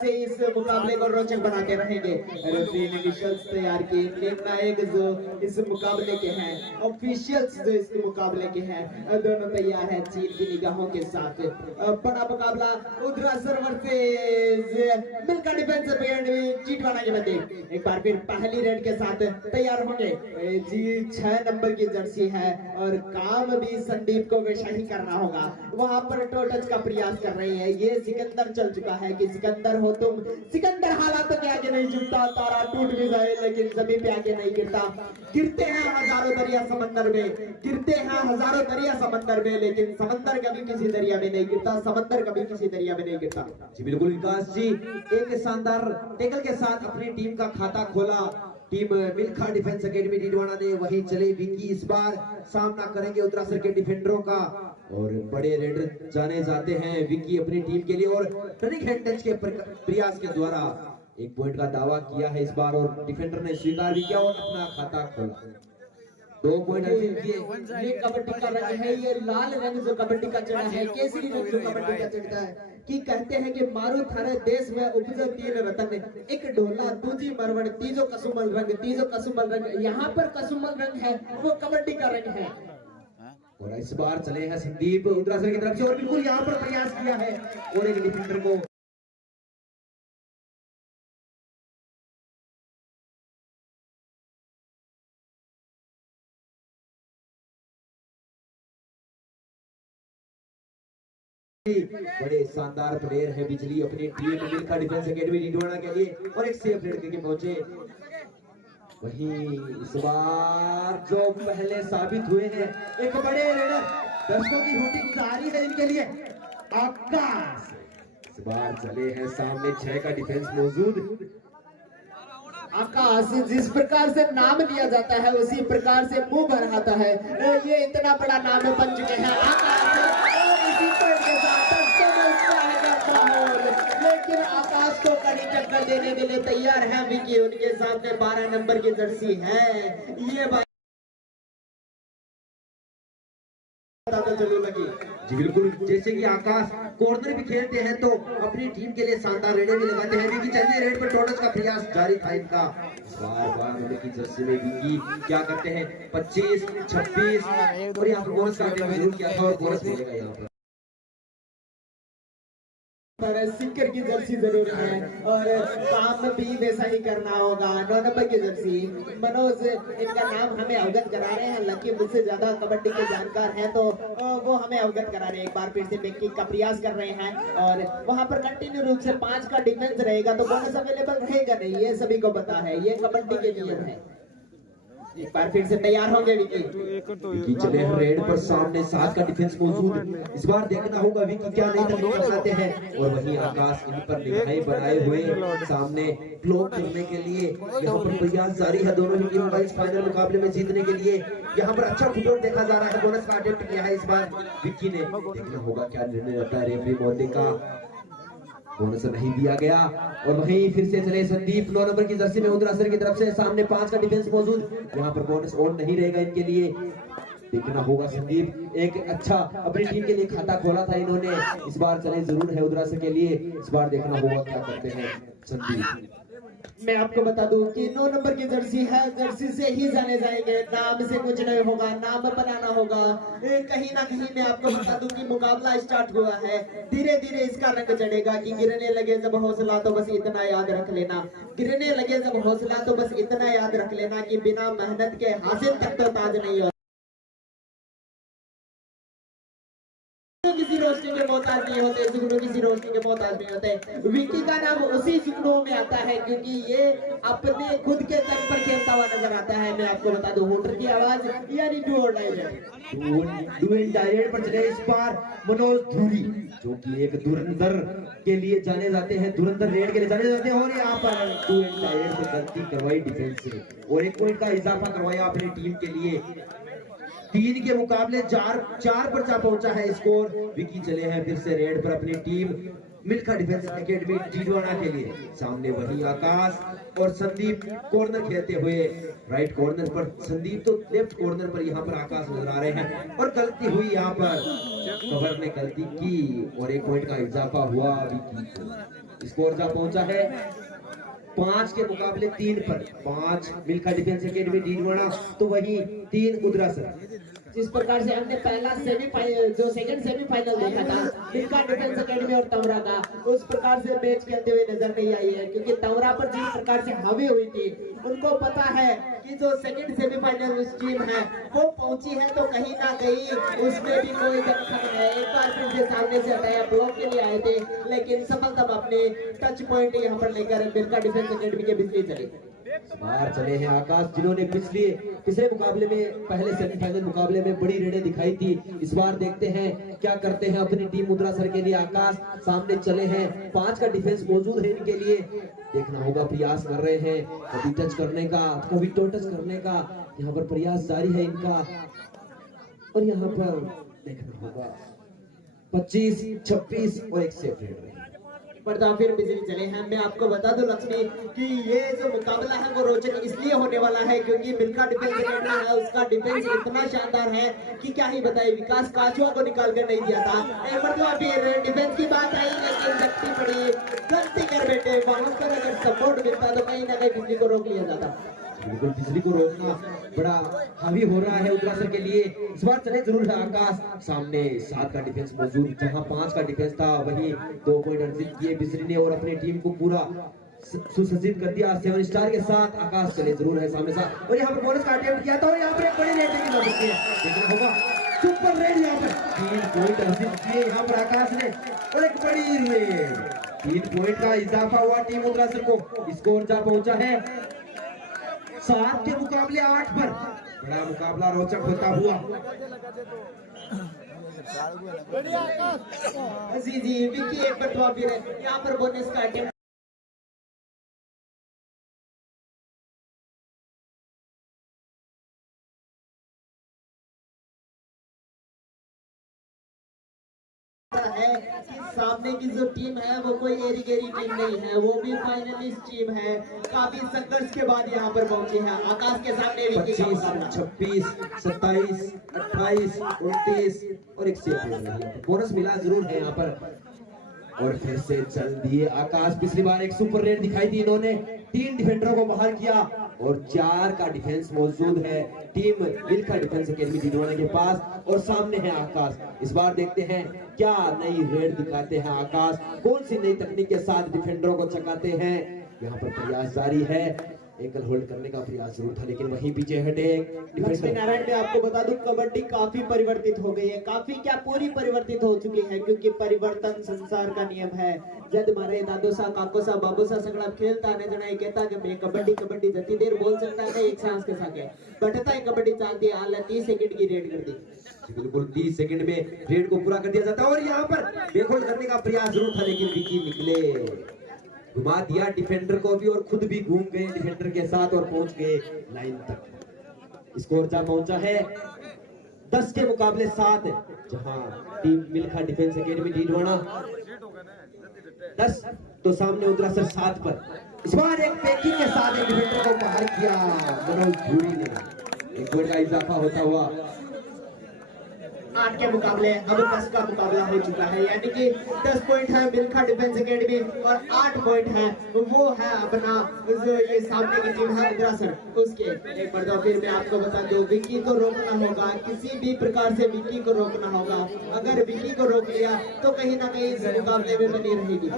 से इस मुकाबले को रोचक बनाते रहेंगे। विजुअल्स तैयार किए, टीम नायक जो इस मुकाबले के हैं, ऑफिशियल्स जो इस मुकाबले के हैं, दोनों तैयार हैं चीन की निगाहों के साथ। बड़ा मुकाबला उधरा सर्वर से मिलकर डिफेंस चीटवाना के बदले एक बार फिर पहली रेड के साथ तैयार होंगे जी। 6 नंबर की जर्सी है और काम भी संदीप को वैसा ही करना होगा। वहां पर टो टच का प्रयास कर रही है। ये सिकंदर चल चुका है कि सिकंदर हो तुम, सिकंदर हालातों के आगे नहीं झुकता, तारा टूट भी जाए लेकिन जमीन पे आगे नहीं गिरता। गिरते हैं हजारों दरिया समंदर में, गिरते हैं हजारों दरिया समंदर में, लेकिन समंदर कभी किसी दरिया में नहीं गिरता, समंदर कभी किसी दरिया में नहीं गिरता। जी बिल्कुल विकास जी, एक शानदार टैकल के साथ अपनी टीम का खाता खोला team Milkha defence academy Didwana ने। वहीं चले विकी इस बार सामना करेंगे उत्तरासर के डिफेंडरों का और बड़े रेडर जाने जाते हैं विकी अपनी टीम के लिए और टर्निंग हैंड टच के प्रयास के द्वारा एक पॉइंट का दावा किया है इस बार और डिफेंडर ने स्वीकार भी किया और अपना खाता खोला। 2 पॉइंट ये कबड्डी का रंग है, ये लाल रंग जो कबड्डी का चढ़ा है, केसरी रंग जो कबड्डी का चढ़ता है कि कहते हैं कि मारू थारे देश में उपजो 3 रतन, एक ढोला दूजी मरवण तीजो कसुमल रंग, तीजो कसुमल रंग। यहाँ पर कसुमल रंग है वो कबड्डी का रंग है। और इस बार चले हैं संदीप उत्तरासर की तरफ से और बिल्कुल यहाँ पर प्रयास किया है और एक डिफेंडर को बड़े शानदार प्लेयर है बिजली अपनी team Milkha defence academy Didwana के लिए और एक सेफ रेड करके पहुंचे। वहीं इस बार जो पहले साबित हुए हैं एक बड़े रेडर, दर्शकों की हुटिंग जारी है इनके लिए। आकाश इस बार चले हैं सामने 6 का डिफेंस मौजूद। आकाश जिस प्रकार से नाम लिया जाता है उसी प्रकार से मुंह भर आता है। ये इतना बड़ा नाम बन चुके हैं आकाश, लेकिन आकाश को कड़ी टक्कर देने के लिए तैयार है विकी। उनके सामने 12 नंबर की जर्सी है। ये जी बिल्कुल, जैसे कि आकाश कॉर्नर भी खेलते हैं तो अपनी टीम के लिए शानदार रेडे भी लगाते हैं। विकी चलिए रेड पर टोटस का प्रयास जारी था इनका। बार उनकी जर्सी में विकी क्या करते हैं 25 26 और यहाँ पर बोनस का जरूर किया था और बोनस मिलेगा यहाँ पर। सिक्कर की जर्सी जरूर है और काम भी वैसा ही करना होगा। 9 नंबर की जर्सी मनोज इनका नाम हमें अवगत करा रहे हैं, हालांकि मुझसे ज्यादा कबड्डी के जानकार हैं तो वो हमें अवगत करा रहे हैं। एक बार फिर से बैकिंग का प्रयास कर रहे हैं और वहां पर कंटिन्यू रूप से 5 का डिफेंस रहेगा तो बोनस अवेलेबल रहेगा नहीं, ये सभी को पता है, ये कबड्डी के नियम है। एक बार फिर से तैयार होंगे विकी। चले रेड पर सामने 7 का डिफेंस मौजूद। इस बार देखना होगा विकी क्या नहीं तकनीक अपनाते हैं और वहीं आकाश इन पर निगाहें बनाए हुए सामने क्लोक करने के लिए यहाँ पर प्रयास जारी है दोनों ही टीमों का इस फाइनल मुकाबले में जीतने के लिए। यहाँ पर अच्छा फुटबॉल देखा जा रहा है, बोनस का अटेम्प्ट किया है इस बार विकी ने। देखना होगा क्या निर्णय रहता है रेफरी महोदय का। बोनस नहीं दिया गया और वहीं फिर से चले संदीप 9 नंबर की जर्सी में उत्तरासर की तरफ से सामने 5 का डिफेंस मौजूद। यहाँ पर बोनस ऑन नहीं रहेगा इनके लिए। देखना होगा संदीप एक अच्छा अपनी टीम के लिए खाता खोला था इन्होंने, इस बार चले जरूर है उत्तरासर के लिए। इस बार देखना होगा क्या करते हैं संदीप। मैं आपको बता दूं कि 9 नंबर की जर्सी है, जर्सी से ही जाने जाएंगे, नाम से कुछ नहीं होगा, नाम बनाना होगा। कहीं ना कहीं मैं आपको बता दूं कि मुकाबला स्टार्ट हुआ है, धीरे धीरे इसका रंग चढ़ेगा कि गिरने लगे जब हौसला तो बस इतना याद रख लेना, गिरने लगे जब हौसला तो बस इतना याद रख लेना कि बिना मेहनत के हासिल तक तो ताज नहीं होता। किसी रोशनी के मोहताज नहीं होते, जुगनू किसी रोशनी के मोहताज नहीं होते। विकी का नाम उसी जुगनू में आता है क्योंकि ये अपने खुद के तर्क पर खेलता हुआ नजर आता है। मैं आपको बता दूं होटर की आवाज यानी डू और डायरेक्ट पर चले इस बार मनोज धूरी जो कि एक धुरंधर के लिए जाने जाते हैं, धुरंधर रेड के लिए जाने जाते हैं और यहाँ पर डू एंड डायरेक्ट पर गलती करवाई डिफेंस से और 1 पॉइंट का इजाफा करवाया अपनी टीम के लिए। 3 के मुकाबले 4 पर जा पहुंचा है स्कोर। विकी चले हैं फिर से रेड पर अपनी team Milkha defence academy Didwana के लिए। सामने वही आकाश और संदीप कॉर्नर खेलते हुए, राइट कॉर्नर पर संदीप तो लेफ्ट कॉर्नर पर यहाँ पर आकाश नजर आ रहे हैं और गलती हुई यहाँ पर कवर ने गलती की और 1 पॉइंट का इजाफा हुआ विकी को। स्कोर जा पहुंचा है 5 के मुकाबले 3 पर। 5 मिल्खा डिफेंस एकेडमी डीडवाना, तो वही 3 उदरासर। जिस प्रकार से हमने पहला सेमीफाइनल जो सेकंड सेमीफाइनल देखा था मिल्खा डिफेंस एकेडमी और तमरा का, उस प्रकार से मैच खेलते हुए नजर नहीं आई है, क्योंकि तमरा पर जिस प्रकार से हावी हुई थी, उनको पता है कि जो सेकंड सेमीफाइनल टीम है वो पहुंची है, तो कहीं ना कहीं उसमें भी कोई दखल है। एक बार फिर से सामने से हटाया, ब्लॉक के लिए आए थे, लेकिन सफलता अपने टच पॉइंट यहाँ पर लेकर मिल्खा डिफेंस एकेडमी के बिजली चली। बाहर चले हैं आकाश, जिन्होंने पिछले मुकाबले में, पहले सेमीफाइनल मुकाबले में बड़ी रेडें दिखाई थी। इस बार देखते हैं क्या करते हैं अपनी टीम मुद्रासर के लिए। आकाश सामने चले हैं, 5 का डिफेंस मौजूद है इनके लिए। देखना होगा, प्रयास कर रहे हैं, कभी टच करने का, कभी टो टच करने का, यहाँ पर प्रयास जारी है इनका। और यहाँ पर देखना होगा 25, 26 और 1 सेफ रेड। फिर बिजली चले हैं। मैं आपको बता दूं लक्ष्मी कि ये जो मुकाबला है वो रोचक इसलिए होने वाला है क्योंकि मिल्खा डिफेंस एकेडमी है, उसका डिफेंस इतना शानदार है कि क्या ही बताए। विकास काचुआ को निकाल कर नहीं दिया था, एक बार फिर डिफेंस की बात आई, लेकिन शक्ति पड़ी, गलती कर बैठे। वहां पर अगर सपोर्ट मिलता तो कहीं ना कहीं बिजली को रोक लिया जाता। बिल्कुल, बिजली को रोकना बड़ा हावी हो रहा है उदरासर के लिए। इस बार चले जरूर है आकाश, सामने 7 का डिफेंस मौजूद, जहां 5 का डिफेंस था वहीं 2 पॉइंट अर्जित किए बिजली ने और अपनी टीम को पूरा सुसज्जित कर दिया 7 स्टार के साथ। आकाश चले जरूर है सामने साथ, और यहाँ पर बोनस का अटेम्प्ट किया था, और यहाँ पर एक बड़ी रेड की मदद की है। देखना होगा सुपर रेड, यहाँ पर 3 पॉइंट अर्जित किए यहाँ पर आकाश ने, और एक बड़ी रेड, 3 पॉइंट का इजाफा हुआ टीम उदरासर को। स्कोर जा पहुंचा है 7 के मुकाबले 8 पर। बड़ा मुकाबला रोचक होता हुआ। जी विकी एक बार फिर यहाँ पर बोनस का अटेम्प्ट है कि सामने की जो टीम है वो कोई एरी गेरी टीम नहीं है, वो भी फाइनलिस्ट टीम है। काफी संघर्ष के बाद यहाँ पर पहुंचे हैं। आकाश के सामने 25, 26, 27, 28, 29 और 1 सेफ। बोनस मिला जरूर है यहाँ पर, और फिर से चल दिए आकाश। पिछली बार एक सुपर रेड दिखाई थी इन्होंने, 3 डिफेंडरों को बाहर किया, और 4 का डिफेंस मौजूद है team Milkha defence academy Didwana के पास, और सामने है आकाश। इस बार देखते हैं क्या नई रेड दिखाते हैं आकाश, कौन सी नई तकनीक के साथ डिफेंडरों को चकाते हैं। यहाँ पर प्रयास जारी है, एकल होल्ड करने का प्रयास जरूर था, लेकिन वहीं पीछे हटे लक्ष्मी नारायण। मैं आपको बता दूं कबड्डी काफी परिवर्तित हो गई है, काफी क्या पूरी परिवर्तित हो चुकी है, क्योंकि परिवर्तन संसार का नियम है। जब मारे दादो सा काको सा बाबू सा सगड़ा खेलता ने जना कहता कि मैं कबड्डी कबड्डी जती देर बोल सकता है एक सांस के साथ बैठता है कबड्डी चाहती है। हाल 30 सेकंड की रेड कर दी, बिल्कुल 30 सेकंड में रेड को पूरा कर दिया जाता है, और यहाँ पर बेहोल्ड करने का प्रयास जरूर था, लेकिन विकी निकले, घुमा दिया डिफेंडर को भी, और खुद भी घूम गए डिफेंडर के साथ और पहुंच गए लाइन तक। स्कोर जा पहुंचा है 10 के मुकाबले 7, जहां team Milkha defence academy Didwana 10 तो सामने उदरासर 7 पर। इस बार एक पैकिंग के साथ एक डिफेंडर को बाहर किया मनोज धूरी ने, एक गोल का इजाफा होता हुआ। 8 के मुकाबले अब 10 का मुकाबला हो चुका है, यानी कि 10 पॉइंट है मिल्खा डिफेंस एकेडमी और 8 पॉइंट है वो है अपना जो ये सामने की टीम है उदरासर उसके। एक बार फिर मैं आपको बता दूं विकी को रोकना होगा, किसी भी प्रकार से विकी को रोकना होगा। अगर विकी को रोक लिया तो कहीं ना कहीं इस मुकाबले में बनी रहेगी।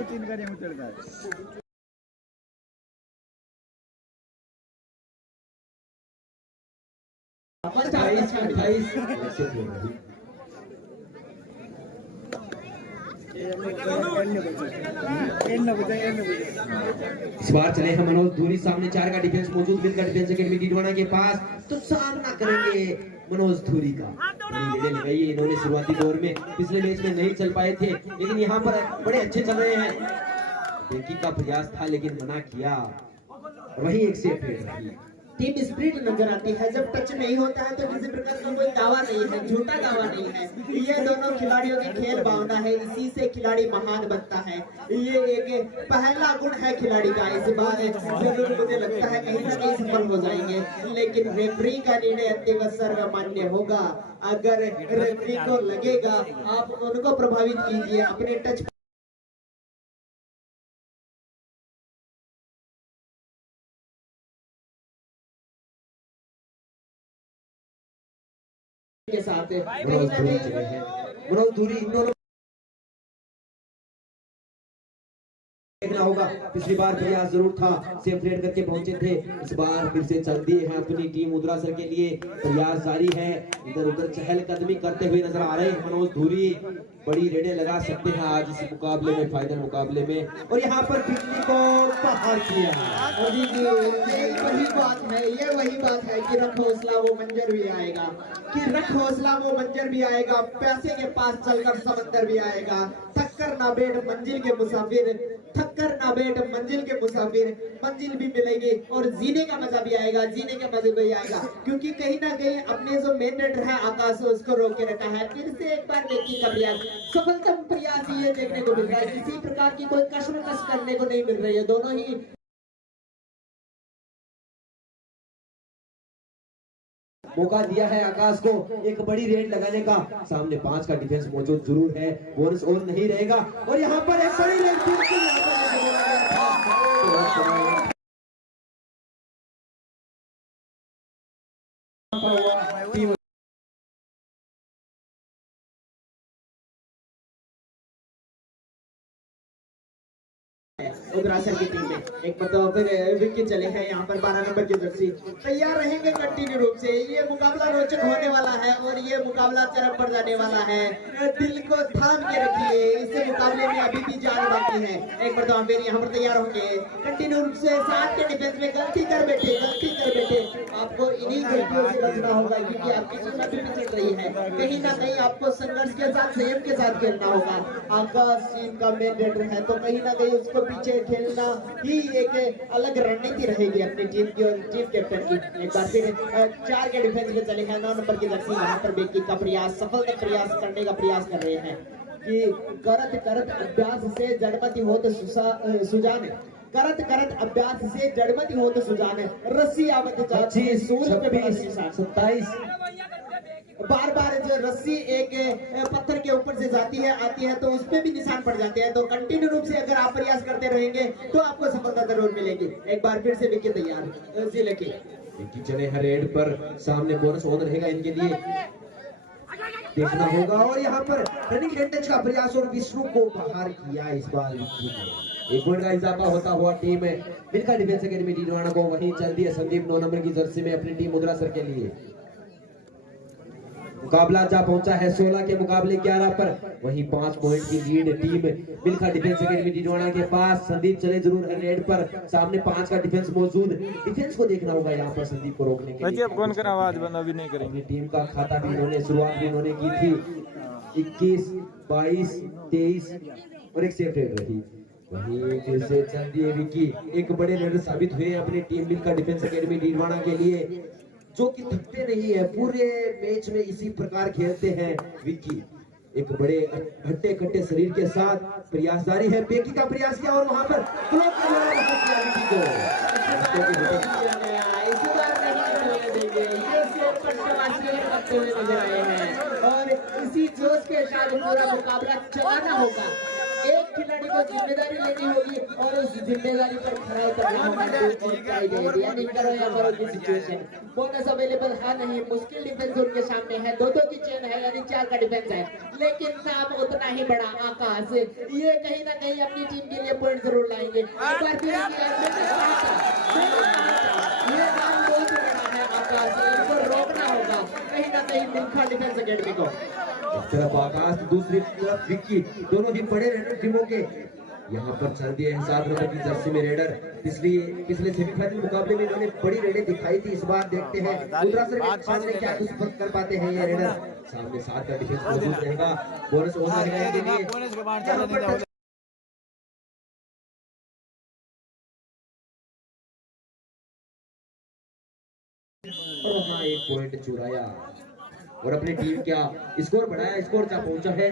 इस बार चले हैं मनोज धूरी, सामने 4 का डिफेंस मौजूद मिल्खा डिफेंस एकेडमी डीडवाना के पास, तो सामना करेंगे मनोज धूरी का। इन्होंने शुरुआती दौर में पिछले मैच में नहीं चल पाए थे, लेकिन यहाँ पर बड़े अच्छे चल रहे हैं। बेकी का प्रयास था लेकिन मना किया, वही एक सेफ रही। टीम स्पिरिट नजर आती है, जब टच नहीं होता है तो किसी प्रकार का कोई दावा नहीं है, झूठा दावा नहीं है। ये दोनों खिलाड़ियों की खेल भावना है, इसी से खिलाड़ी महान बनता है। ये एक पहला गुण है खिलाड़ी का। इस बार जरूर मुझे लगता है कहीं ना कहीं सफल हो जाएंगे, लेकिन रेफरी का निर्णय अंतिम सर्वमान्य होगा। अगर रेफरी को लगेगा आप उनको प्रभावित कीजिए, अपने टच के साथ कहीं मनोज ना धूरी कहीं चले हैं। मनोज धूरी इन दोनों देखना होगा। पिछली बार प्रयास जरूर था, सेफ रेड करके पहुंचे थे, इस बार फिर से चल दिए हैं अपनी टीम उदरासर के लिए। प्रयास जारी है, इधर उधर चहलकदमी करते हुए नजर आ रहे हैं मनोज धूरी। बड़ी रेडें लगा सकते हैं आज इस मुकाबले में, फाइनल मुकाबले में। और यहाँ पर बिजली को बाहर किया। और ये वही बात है, ये वही बात है कि रख हौसला वो मंजर भी आएगा, कि रख हौसला वो मंजर भी आएगा, पैसे के पास चलकर समंदर भी आएगा। थक्कर ना बैठ मंजिल के मुसाफिर, थक्कर ना बैठ मंजिल के मुसाफिर, मंजिल भी मिलेगी और जीने का मजा भी आएगा, जीने का मजा भी आएगा। क्योंकि कहीं ना कहीं अपने जो मेन रेडर है आकाश, उसको रोक के रखा है। फिर से एक बार बेकी का प्रयास, सफलतम प्रयास ये देखने को मिल रहा है। किसी प्रकार की कोई कशमकश करने को नहीं मिल रही है, दोनों ही मौका दिया है आकाश को एक बड़ी रेड लगाने का। सामने 5 का डिफेंस मौजूद जरूर है, बोनस और नहीं रहेगा। और यहाँ पर एक बड़ी रेड फिर से टीम उदरासर की टीम में एक मतलब फिर विकेट चले हैं। यहाँ पर 12 नंबर की जर्सी तैयार रहेंगे कंटिन्यू रूप से। ये मुकाबला रोचक होने वाला है और ये मुकाबला चरम पर जाने वाला है। दिल को थाम के रखिए, इस मुकाबले में अभी भी जान बाकी है। एक बार तो अम्बेर यहाँ पर तैयार होंगे कंटिन्यू रूप से। 7 के डिफेंस में गलती कर बैठे, गलती कर बैठे। आपको इन्हीं गलतियों से बचना होगा क्योंकि आपकी टीम अभी भी चल रही है। कहीं ना कहीं आपको संघर्ष के साथ, संयम के साथ खेलना होगा। आकाश टीम का मेन रेडर है तो कहीं ना कहीं उसको पीछे खेलना ही एक अलग रणनीति रहेगी अपनी टीम की और टीम कैप्टन की। एक बार फिर 4 के डिफेंस में चले हैं। 9 नंबर की जर्सी यहाँ पर बेकी का प्रयास, सफल प्रयास करने का प्रयास कर रहे हैं कि करत करत अभ्यास से जड़मति हो तो सुजान, करत करत अभ्यास से जड़मति हो तो सुजान। रस्सी आवत जाती सूरज पे भी 27 बार बार जो रस्सी एक पत्थर के ऊपर से जाती है, आती है तो उसपे भी निशान पड़ जाते हैं। तो कंटिन्यू रूप से अगर आप प्रयास करते रहेंगे तो आपको सफलता जरूर मिलेगी। एक बार फिर से विकेट तैयार जिले की विकेट चले हैं रेड पर। सामने बोनस ऑन रहेगा इनके लिए, देखना होगा। और यहाँ पर रनिंग हैंडच का प्रयास और विष्णु को बाहर किया इस बार विक्की ने। एक पॉइंट का इजाफा होता हुआ टीम में मिल्खा डिफेंस अकेडमी टीडवाना को वहीं चल दिया संदीप 9 नंबर की जर्सी में अपनी टीम उदरासर के लिए। मुकाबला जा पहुंचा है 16 के मुकाबले 11 पर। वहीं 5 पॉइंट की lead team Milkha defence academy Didwana के पास। संदीप चले जरूर है रेड पर, सामने 5 का डिफेंस मौजूद। डिफेंस को देखना होगा यहाँ पर संदीप को रोकने के लिए। कौन कर आवाज बंद भी नहीं करेंगे। अपनी टीम का खाता भी इन्होंने शुरुआत भी इन्होंने की थी। 21, 22, 23 और एक सेफ रेड रही। वहीं फिर से चल दिए विकी, एक बड़े रेडर साबित हुए अपनी team Milkha defence academy Didwana के लिए, जो कि थकते नहीं है, पूरे मैच में इसी प्रकार खेलते हैं विक्की। एक बड़े हट्टे कट्टे शरीर के साथ प्रयास जारी है। बेकी का प्रयास किया और वहां पर ब्लॉक के द्वारा किया विक्की को। इस बार नहीं होने देंगे, ये सिर्फ करते हुए नजर आए हैं और इसी जोश के साथ पूरा मुकाबला चलाना होगा। एक खिलाड़ी को जिम्मेदारी लेनी होगी और उस जिम्मेदारी पर खरा उतरना होगा। यानी करो या करो की सिचुएशन। बोनस अवेलेबल है नहीं, मुश्किल डिफेंस उनके सामने है। 2-2 की चेन है यानी 4 का डिफेंस है, लेकिन नाम उतना ही बड़ा आकाश। ये कहीं ना कहीं अपनी टीम के लिए पॉइंट जरूर लाएंगे। एक बार फिर ये नाम बहुत बड़ा है आकाश, इनको रोकना होगा कहीं ना कहीं मिल्खा डिफेंस अकेडमी को। एक तरफ आकाश, दूसरी तरफ विक्की, दोनों ही बड़े रेडर टीमों के यहाँ पर चल दिए हैं 7 नंबर की जर्सी में रेडर। पिछले सेमीफाइनल मुकाबले में इन्होंने बड़ी रेडें दिखाई थी। इस बार देखते हैं उदरासर के सामने क्या कुछ फर्क कर पाते हैं ये रेडर। सामने 7 का डिफेंस मौजूद रहेगा, बोनस हो जाएगा इनके लिए। और वहाँ एक पॉइंट चुराया और अपनी टीम क्या स्कोर बढ़ाया। स्कोर क्या पहुंचा है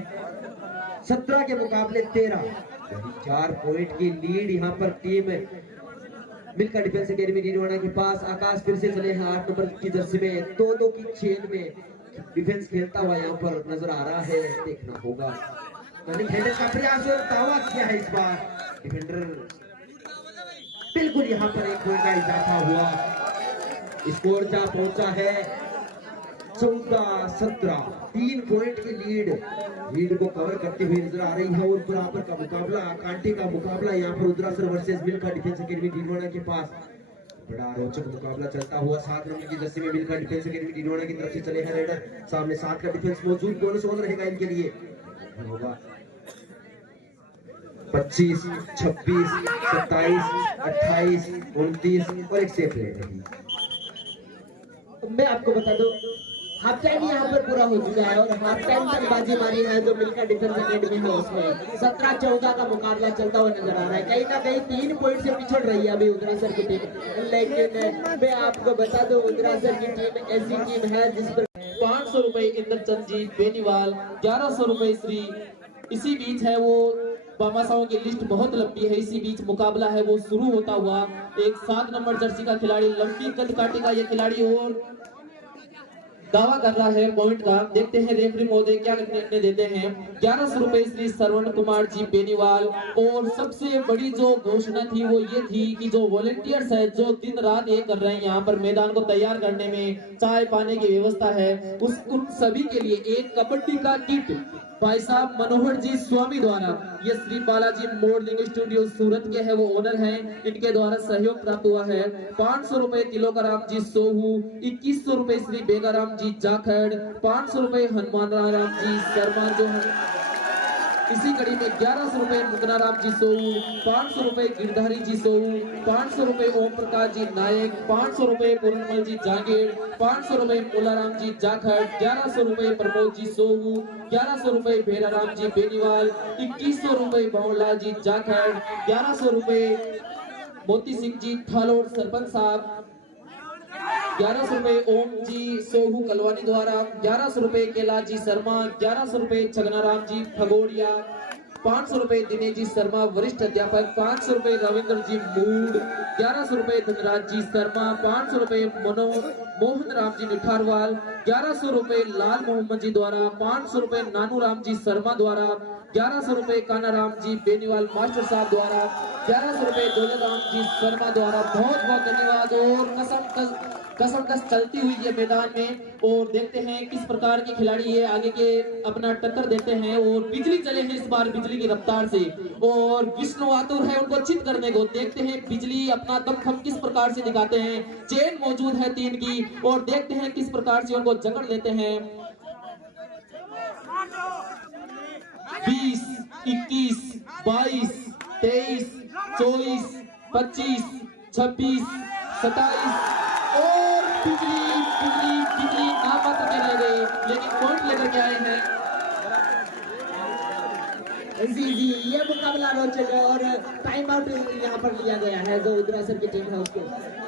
17 के मुकाबले 13। 4 पॉइंट की लीड यहाँ पर team Milkha defence academy Didwana के पास। आकाश फिर से चले हैं 8 नंबर की जर्सी में। 2-2 की चेन में डिफेंस खेलता हुआ यहाँ पर नजर आ रहा है, देखना होगा। हेडर का प्रयास और दावा किया है इस बार डिफेंडर। बिल्कुल यहाँ पर एक पॉइंट का इजाफा हुआ। स्कोर जा पहुंचा है 14-17 3 पॉइंट की लीड को कवर करते हुए नजर आ रही है। और बराबर का मुकाबला, कांटे का मुकाबला यहाँ पर Udrasar versus Milkha defence academy Didwana के पास बड़ा रोचक मुकाबला चलता हुआ। 7 नंबर की जर्सी में मिल्खा डिफेंस एकेडमी डीडवाना की तरफ से चले हैं रेडर। सामने 7 का डिफेंस मौजूद, बोनस ओवर रहेगा इनके लिए। होगा 25, 26, 27, 28, 29 और एक सेफ रेड रही। मैं आपको बता दूं हाफ टाइम यहाँ पर पूरा हो चुका है और हाफ टाइम तक बाजी मारी है जो मिल्खा डिफेंस एकेडमी है उसमें 17-14 का मुकाबला चलता हुआ नजर आ रहा है। कहीं ना कहीं 3 पॉइंट से पिछड़ रही है अभी उदरासर की टीम। लेकिन मैं आपको बता दूं उदरासर की टीम ऐसी टीम है जिस पर 500 रुपए इंद्रचंद जी बेनीवाल, 1100 रुपए श्री। इसी बीच है वो बामासाओं की लिस्ट बहुत लंबी है। इसी बीच मुकाबला है वो शुरू होता हुआ। एक 7 नंबर जर्सी का खिलाड़ी, लंबी कद काटे का ये खिलाड़ी और दावा कर रहा है पॉइंट का। देखते हैं रेफरी महोदय क्या निर्णय देते हैं। 1100 रुपए श्री श्रवण कुमार जी बेनीवाल। और सबसे बड़ी जो घोषणा थी वो ये थी कि जो वॉलेंटियर्स है जो दिन रात ये कर रहे हैं यहाँ पर मैदान को तैयार करने में, चाय पाने की व्यवस्था है, उन सभी के लिए एक कबड्डी का किट भाई साहब मनोहर जी स्वामी द्वारा, ये श्री बालाजी मॉडलिंग स्टूडियो सूरत के है वो ओनर हैं, इनके द्वारा सहयोग प्राप्त हुआ है। 500 रुपए तिलोकाराम जी सोहू, 2100 रुपए श्री बेगाराम जी जाखड़, 500 रुपए हनुमान राम जी शर्मा जो है। इसी कड़ी में 1100 रुपए मुकनाराम जी सोहू, 500 रुपए गिरधारी जी सोहू, 500 रुपए ओम प्रकाश जी नायक, 500 रुपए पूर्णमल जी जागीर, 500 रुपए मुलाराम जी जाखड़, 1100 रुपए प्रमोद जी सोहू, 1100 रुपए भेराराम जी बेनीवाल, 2100 रुपए बावला जी जाखड़, 1100 रुपए मोती सिंह जी थालोड़ सरपंच साहब, 1100 रुपए ओम जी सोहू कलवानी द्वारा, 1100 रुपए कैलाश जी शर्मा, 1100 रुपए छगनाराम जी फगोड़िया, 500 रुपए दिनेश जी शर्मा वरिष्ठ अध्यापक, 500 रुपए रविंद्र जी मूड, 1100 रुपए धनराज जी शर्मा, 500 रुपए मोहन राम जी निठारवाल, 1100 रुपए लाल मोहम्मद जी द्वारा, 500 रुपए नानू राम जी शर्मा द्वारा, 1100 रुपए काना राम जी बेनीवाल मास्टर साहब द्वारा, 1100 रुपए दौलत राम जी शर्मा द्वारा। बहुत बहुत धन्यवाद। और कसमकस चलती हुई ये मैदान में और देखते हैं किस प्रकार के खिलाड़ी ये आगे के अपना टक्कर देते हैं। और बिजली चले हैं इस बार बिजली की रफ्तार से और विष्णु आतुर है उनको चित करने को। देखते हैं बिजली अपना दमखम किस प्रकार से दिखाते हैं। चेन मौजूद है 3 की और देखते हैं किस प्रकार से उनको जकड़ लेते हैं। 20, 21, 22, 23, 24, 25, 26, 27 और बिजली नामात्र में रह गए लेकिन पॉइंट लेकर के आए हैं। जी ये मुकाबला रोचक है और टाइम आउट यहाँ पर लिया गया है जो उदरासर की टीम है उसको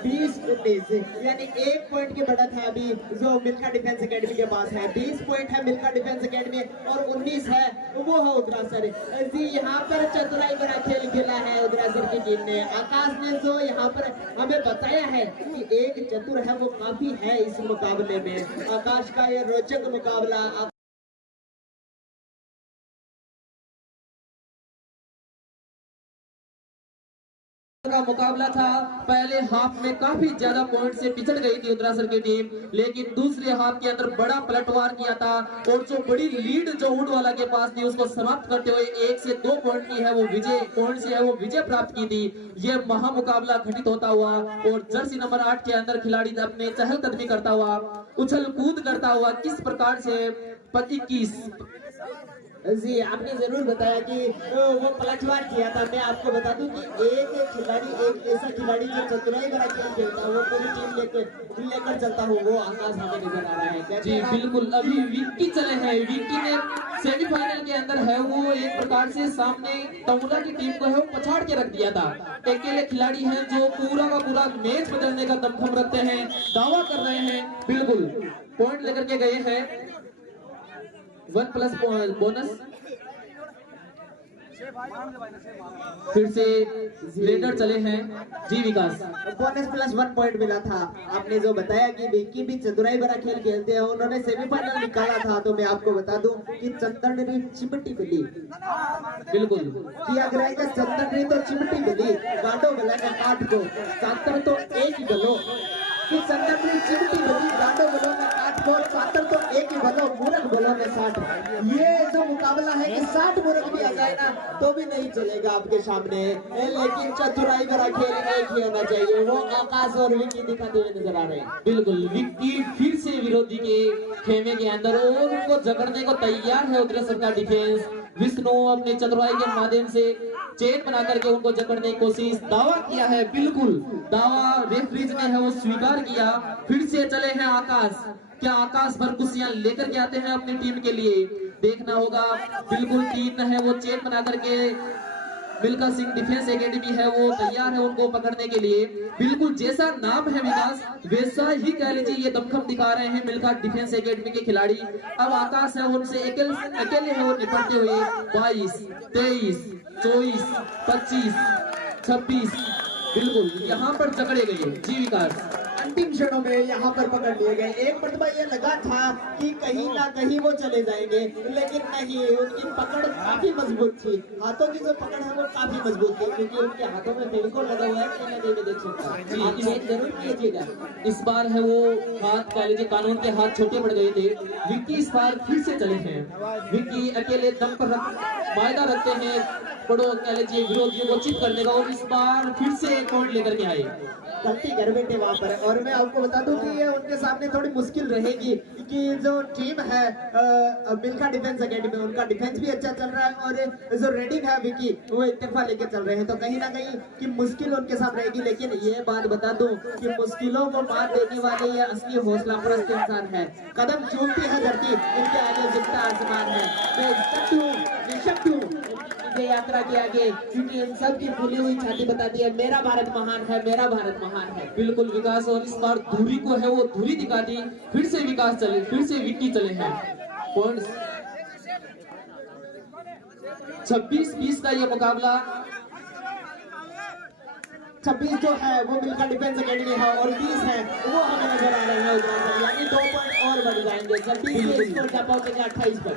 20-19 यानी 1 पॉइंट की बढ़त है अभी जो मिल्खा डिफेंस एकेडमी के पास है। 20 पॉइंट है मिल्खा डिफेंस एकेडमी और 19 है वो है उदरासर। जी यहाँ पर चतुराई भरा खेल खेला है उदरासर की टीम ने। आकाश ने जो यहाँ पर हमें बताया है कि एक चतुर है वो काफी है इस मुकाबले में। आकाश का ये रोचक मुकाबला का मुकाबला था। पहले हाफ में काफी ज्यादा पॉइंट से पिछड़ गई थी उदरासर की टीम, लेकिन दूसरे हाफ के अंदर बड़ा पलटवार किया था और जो बड़ी लीड जो उडवाला के पास थी उसको समाप्त करते हुए 1 से 2 पॉइंट की है वो विजय प्राप्त की थी। ये महामुकाबला घटित होता हुआ और जर्सी नंबर 8 के अंदर खिलाड़ी अपने चहलकदमी करता हुआ, उछल कूद करता हुआ किस प्रकार से 21 जी आपने जरूर बताया कि वो पलटवार किया था। मैं आपको बता दूं कि एक ऐसा खिलाड़ी जो चतुराई भरा खेल खेलता हो वो पूरी टीम लेकर चलता हो वो आकाश हमें नजर आ रहा है। जी बिल्कुल। अभी विक्की चले हैं, विक्की ने सेमीफाइनल के अंदर है वो एक प्रकार से सामने तमुला की टीम को है वो पछाड़ के रख दिया था। अकेले खिलाड़ी हैं जो पूरा का पूरा मैच बदलने का दमखम रखते हैं, दावा कर रहे हैं। बिल्कुल पॉइंट लेकर के गए हैं 1+ बोनस। फिर से रेडर चले हैं जी विकास। बोनस +1 पॉइंट मिला था। आपने जो बताया कि विक्की भी चतुराई भरा खेल खेलते हैं, उन्होंने सेमीफाइनल निकाला था। तो मैं आपको बता दूं कि चंदन ने चिमटी मिली। बिल्कुल किया ग्रह चंदन ने तो चिमटी मिली गांडो गला का काट को चातर तो एक ही गलो कि संदर्भ में चिमटी बनी गांडो बलों में काट फोड़ सातर तो एक ही बलो मूर्ख बलों में 60। ये जो मुकाबला है कि 60 मूर्ख भी आ जाए ना तो भी नहीं चलेगा आपके सामने, लेकिन चतुराई भरा खेल एक ही होना चाहिए। वो आकाश और विक्की दिखाते हुए नजर आ रहे हैं। बिल्कुल, विक्की फिर से विरोधी के खेमे के अंदर और उनको जकड़ने को तैयार है उत्तरासर का डिफेंस। विष्णु अपने चतुराई के माध्यम से चेन बना करके उनको जकड़ने की कोशिश, दावा किया है, बिल्कुल दावा रेफरीज ने है वो स्वीकार किया। फिर से चले हैं आकाश, क्या आकाश भर कुर्सियां लेकर के आते हैं अपनी टीम के लिए, देखना होगा। बिल्कुल 3 है वो चेन बना करके मिल्खा सिंह डिफेंस एकेडमी है वो तैयार है उनको पकड़ने के लिए। बिल्कुल जैसा नाम है विकास वैसा ही कह लीजिए ये दमखम दिखा रहे हैं मिल्खा डिफेंस एकेडमी के खिलाड़ी। अब आकाश है उनसे अकेले है वो निपटते हुए 22, 23, 24, 25, 26 बिल्कुल यहाँ पर जकड़े गए। जी विकास, अंतिम क्षणों में यहाँ पर पकड़ लिए गए। एक मरतबा ये लगा था कि कहीं ना कहीं वो चले जाएंगे, लेकिन नहीं, उनकी पकड़ काफी मजबूत थी। हाथों की जो पकड़ है वो काफी मजबूत थी, क्योंकि उनके हाथों में फेविकोल लगा हुआ है, कहीं ना कहीं में देख सकता है। आप चेक जरूर कीजिएगा। इस बार है वो हाथ कह लीजिए कानून के हाथ छोटे पड़ गए थे। विक्की इस बार फिर से चले हैं। विक्की अकेले दम पर वायदा रखते हैं पड़ो कह लीजिए विरोधियों को चित करने का, और इस बार फिर से एक पॉइंट लेकर के आए। गलती कर बैठे वहाँ पर। और मैं आपको बता दूं कि ये उनके सामने थोड़ी मुश्किल रहेगी कि जो टीम है मिल्खा डिफेंस एकेडमी, उनका डिफेंस भी अच्छा चल रहा है और जो रेडिंग है विकी वो इत्तेफा लेके चल रहे हैं, तो कहीं ना कहीं कि मुश्किल उनके साथ रहेगी। लेकिन ये बात बता दूं कि मुश्किलों को मात देने वाले ये असली हौसला परस्त इंसान है। कदम चूमती है धरती, इनके आगे झुकता आसमान है। मैं स्तब्ध हूं, निशब्द हूं ये यात्रा के आगे, क्योंकि इन सब की फूली हुई छाती बताती है मेरा भारत महान है, मेरा भारत महान है। बिल्कुल विकास, और इस बार धुरी को है वो धुरी दिखा दी। फिर से विकास चले, फिर से विक्की चले हैं। पॉइंट्स 26-20 का ये मुकाबला। 26 जो है वो मिल्खा डिफेंस एकेडमी है और 20 है वो हमें नजर आ रहे हैं उत्तराखंड, यानी 2 पॉइंट और बढ़ जाएंगे। 26 से स्कोर क्या पहुंचेगा 28 पर।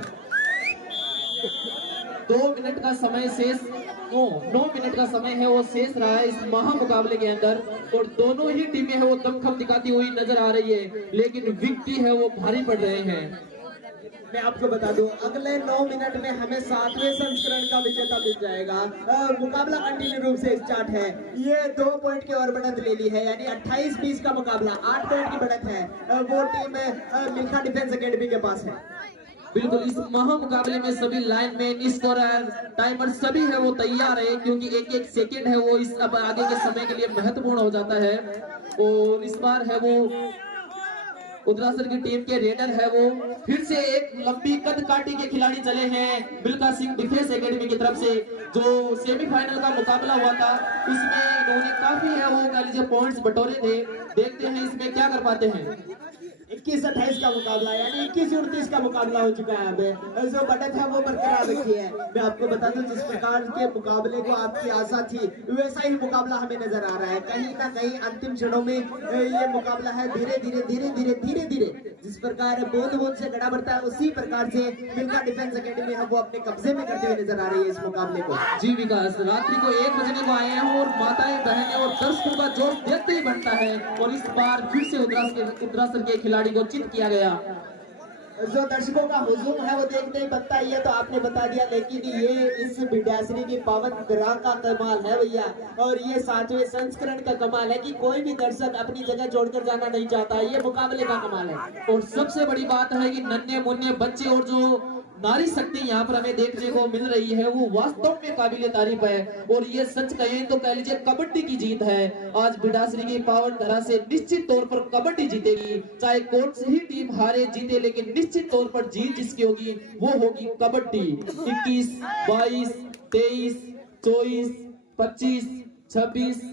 2 मिनट का समय शेष, 9 मिनट का समय है वो शेष रहा है इस महा मुकाबले के अंदर, और दोनों ही टीमें है वो दमखम दिखाती हुई नजर आ रही है, लेकिन विक्की है वो भारी पड़ रहे हैं। मैं आपको बता दूं अगले 9 मिनट में हमें 7वें संस्करण का विजेता मिल जाएगा। मुकाबला कंटिन्यू रूप से स्टार्ट है। ये 2 पॉइंट की और बढ़त ले ली है, यानी 28-20 का मुकाबला, 8 पॉइंट की बढ़त है। वो टीम मिल्खा डिफेंस एकेडमी के पास है। बिल्कुल इस महा मुकाबले में सभी लाइनमैन, स्कोरर, टाइमर सभी है वो तैयार है, क्योंकि एक सेकंड है वो इस अब आगे के समय के लिए महत्वपूर्ण हो जाता है। और इस बार है वो उत्तरासर की टीम के रेडर है वो फिर से एक लंबी कद काटी के खिलाड़ी चले हैं मिल्खा सिंह डिफेंस एकेडमी की तरफ से। जो सेमीफाइनल का मुकाबला हुआ था उसमें इन्होंने काफी है वो कह लीजिए पॉइंट्स बटोरे थे। देखते हैं इसमें क्या कर पाते हैं। 21-28 का मुकाबला, यानी 21-29 का मुकाबला हो चुका है। अब जो बढ़त है वो बरकरार रखी है। मैं आपको बता दूं जिस प्रकार के मुकाबले को आपकी आशा थी वैसा ही मुकाबला हमें नजर आ रहा है। कहीं ना कहीं अंतिम क्षणों में ये मुकाबला है धीरे धीरे जिस प्रकार बूंद बूंद से गड़ा बढ़ता है उसी प्रकार से मिल्खा डिफेंस एकेडमी है वो अपने कब्जे में करते हुए नजर आ रही है इस मुकाबले को। जी विकास, रात्रि को 1 बजने को आए हैं और माताएं बहनें और दर्शकों का जोश देखते ही बनता है, और इस बार फिर से उत्तरासर के खिलाड़ी को चित किया गया। जो दर्शकों का हुजूम है वो देखते ही बनता ही है, तो आपने बता दिया। लेकिन ये इस विद्याश्री की पावन ग्रह का कमाल है भैया, और ये 7वें संस्करण का कमाल है कि कोई भी दर्शक अपनी जगह छोड़कर जाना नहीं चाहता। ये मुकाबले का कमाल है। और सबसे बड़ी बात है कि नन्हे मुन्ने बच्चे और जो नारी शक्ति यहाँ पर हमें देखने को मिल रही है वो वास्तव में काबिले तारीफ है। और ये सच कहें तो कह लीजिए कबड्डी की जीत है। आज बिडासरी की पावन धरा से निश्चित तौर पर कबड्डी जीतेगी, चाहे कौन सी ही टीम हारे जीते, लेकिन निश्चित तौर पर जीत जिसकी होगी वो होगी कबड्डी। 21, 22, 23, 24, 25, 26।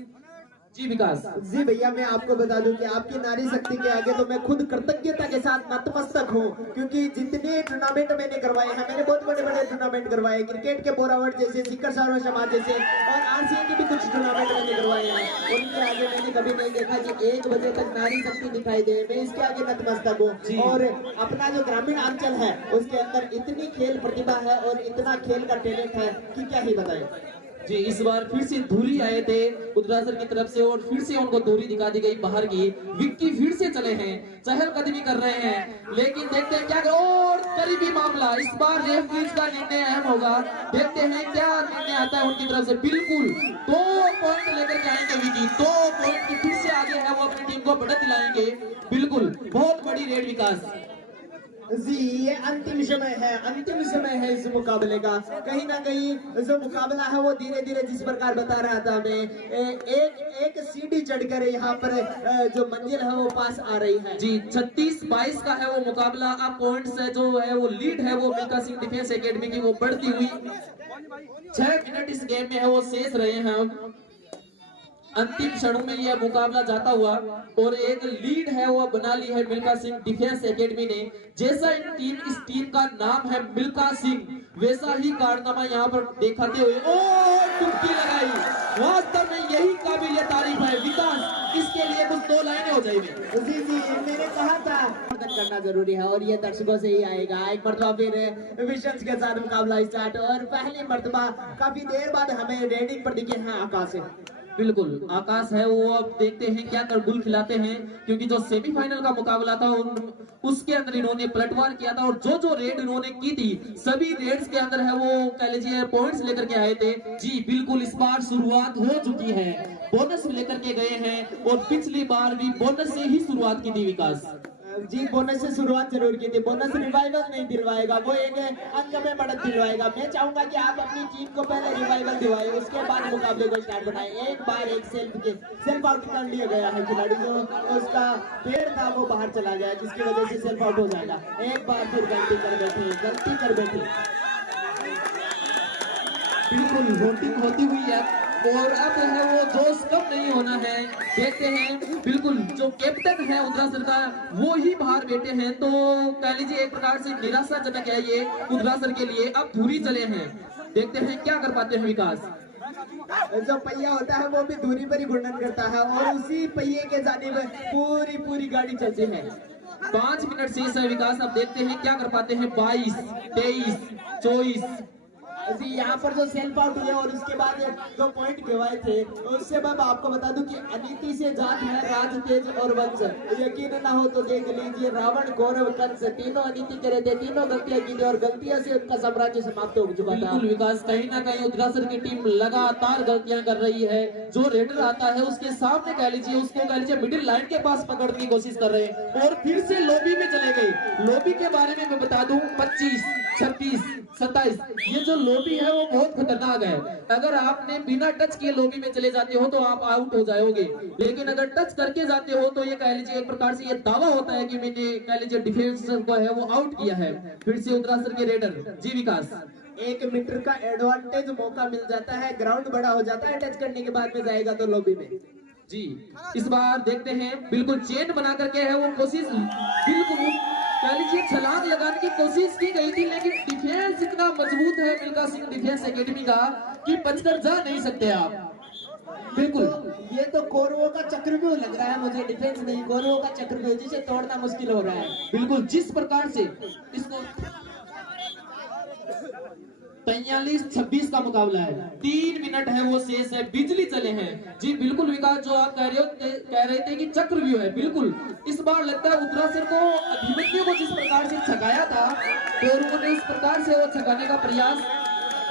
जी विकास। जी भैया, मैं आपको बता दूं कि आपकी नारी शक्ति के आगे तो मैं खुद कृतज्ञता के साथ नतमस्तक हूं, क्योंकि जितने टूर्नामेंट मैंने करवाए हैं, मैंने बहुत बड़े टूर्नामेंट करवाए, क्रिकेट के बोरावट जैसे, सिक्कर सार्वभौम समाज जैसे, और आरसीए के भी कुछ टूर्नामेंट मैंने करवाए हैं। उनके आगे मैंने कभी नहीं देखा कि 1 बजे तक नारी शक्ति दिखाई दे। मैं इसके आगे नतमस्तक हूँ। और अपना जो ग्रामीण अंचल है उसके अंदर इतनी खेल प्रतिभा है और इतना खेल का टैलेंट है कि क्या ही बताएं। जी इस बार फिर से धूरी आए थे उत्तरासर की तरफ से और फिर से उनको धूरी दिखा दी गई बाहर की। विक्की फिर से चले हैं, चहलकदमी कर रहे हैं, लेकिन देखते हैं क्या और करीबी मामला। इस बार रेफरी का निर्णय अहम होगा, देखते हैं क्या निर्णय आता है उनकी तरफ से। बिल्कुल 2 पॉइंट लेकर के आएंगे विक्की, 2 पॉइंट की फिर से आगे है वो अपनी टीम को बढ़त दिलाएंगे। बिल्कुल बहुत बड़ी रेड विकास जी ये अंतिम समय है इस मुकाबले का। कहीं ना कहीं जो मुकाबला है वो धीरे धीरे जिस प्रकार बता रहा था हमें, एक सीढ़ी चढ़कर यहाँ पर जो मंजिल है वो पास आ रही है। जी 36-22 का है वो मुकाबला। अब पॉइंट्स है जो है वो लीड है वो मिल्खा सिंह डिफेंस एकेडमी की वो बढ़ती हुई। 6 मिनट इस गेम में है वो शेष रहे हैं। अंतिम क्षणों में यह मुकाबला जाता हुआ और एक लीड है वो बना ली है मिल्खा सिंह डिफेंस एकेडमी ने। जैसा इस टीम का नाम है मिल्खा सिंह, वैसा ही कारनामा यहाँ पर दिखाते हुए डुबकी लगाई। वास्तव में यही काबिल तारीफ है विकास, इसके लिए कुछ 2 लाइनें हो जाएंगी। जी मैंने कहा था करना जरूरी है और ये दर्शकों से ही आएगा। एक मरतबा फिर विशंस के साथ मुकाबला स्टार्ट और पहली मरतबा काफी देर बाद हमें रेडिंग पर दिखे हैं आकाश। बिल्कुल आकाश है वो, अब देखते हैं क्या कर गुल खिलाते हैं, क्योंकि जो सेमीफाइनल का मुकाबला था उसके अंदर इन्होंने पलटवार किया था और जो रेड इन्होंने की थी सभी रेड्स के अंदर है वो कह लीजिए पॉइंट्स लेकर के आए थे। जी बिल्कुल इस बार शुरुआत हो चुकी है, बोनस लेकर के गए हैं और पिछली बार भी बोनस से ही शुरुआत की थी विकास। जी बोनस से शुरुआत जरूर की थी, बोनस रिवाइवल नहीं दिलवाएगा, वो एक अंक में बढ़त दिलवाएगा। मैं चाहूंगा कि आप अपनी टीम को पहले रिवाइवल दिलवाए, उसके बाद मुकाबले को स्टार्ट बनाए। एक बार एक सेल्फ आउट कर लिया गया है खिलाड़ी, जो उसका पैर था वो बाहर चला गया जिसकी वजह से सेल्फ आउट हो जाएगा। एक बार फिर गलती कर बैठे बिल्कुल वोटिंग होती हुई है और अब है वो जोश कम नहीं होना है। देखते हैं बिल्कुल जो कैप्टन है उत्तरासर का वो ही बाहर बैठे हैं, तो कह लीजिए एक प्रकार से निराशाजनक है ये उत्तरासर के लिए। अब धूरी चले हैं, देखते हैं क्या कर पाते हैं विकास। जो पहिया होता है वो भी दूरी पर ही घूर्णन करता है और उसी पहिए के जानिब पूरी गाड़ी चलती है। 5 मिनट शेष है विकास, अब देखते हैं क्या कर पाते हैं। 22, 23, 24 जी यहाँ पर जो सेल्फ आउट हुए और उसके बाद जो पॉइंट गवाए थे उससे मैं आपको बता दूं कि अनीति से जात है राज तेज और वंश। यकीन ना हो तो देख लीजिए, रावण गौरव कंस तीनों अनीति करे थे, तीनों गलतियां की थी और गलतियों से उनका साम्राज्य समाप्त हो चुका था। बिल्कुल विकास, कहीं ना कहीं उत्तरासर की टीम लगातार गलतियां कर रही है। जो रेडर आता है उसके सामने कह लीजिए उसको कह लीजिए मिडिल लाइन के पास पकड़ने की कोशिश कर रहे हैं और फिर से लॉबी में चले गए। लॉबी के बारे में मैं बता दूं 25, 26, 27 ये जो लॉबी है वो बहुत खतरनाक है। अगर आपने बिना टच किए लॉबी में चले जाते हो तो आप आउट हो जाओगे, लेकिन अगर टच करके जाते हो तो ये कह लीजिए एक प्रकार से ये दावा होता है कि मैंने कह लीजिए डिफेंस को है वो आउट किया है। फिर से उत्तरासर के रेडर जी विकास 1 मीटर का एडवांटेज मौका मिल जाता है, ग्राउंड बड़ा हो जाता है, टच करने के बाद में जाएगा तो लॉबी में। जी इस बार देखते हैं बिल्कुल चेन बना करके है वो कोशिश, बिल्कुल कह लीजिए छलांग लगाने की कोशिश की गई थी, लेकिन डिफेंस इतना मजबूत है मिल्खा सिंह डिफेंस एकेडमी का कि बचकर जा नहीं सकते आप। बिल्कुल ये तो कौरवों का चक्रव्यूह लग रहा है मुझे, डिफेंस नहीं कौरवों का चक्रव्यूह जिसे तोड़ना मुश्किल हो रहा है। बिल्कुल जिस प्रकार से इसको 43-26 का मुकाबला है, 3 मिनट है वो शेष है, बिजली चले हैं। जी बिल्कुल विकास, जो आप कह रहे थे कि चक्रव्यूह है, बिल्कुल इस बार लगता है उत्तरासर को अभिमन्यु को जिस प्रकार से छकाया था तो उन्होंने उस प्रकार से वो छकाने का प्रयास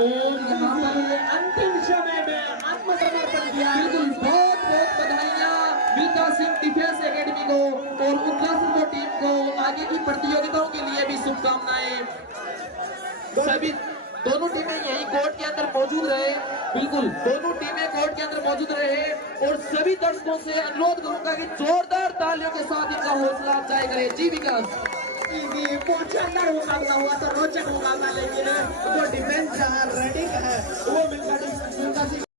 और यहाँ पर अंतिम समय में आत्मसमर्पण किया। बिल्कुल बहुत बहुत बधाइयाँ मिल्खा सिंह डिफेंस एकेडमी को और उत्तरासर को टीम को आगे की प्रतियोगिताओं के लिए भी शुभकामनाएं। सभी दोनों टीमें यही कोर्ट के अंदर मौजूद रहे, बिल्कुल दोनों टीमें कोर्ट के अंदर मौजूद रहे और सभी दर्शकों से अनुरोध करूंगा कि जोरदार तालियों के साथ इनका हौसला अफजाई करें। जी विकास बहुत शानदार मुकाबला हुआ तो रोचक मुकाबला, लेकिन जो डिफेंस है रेडिंग है वो मिल्खा सिंह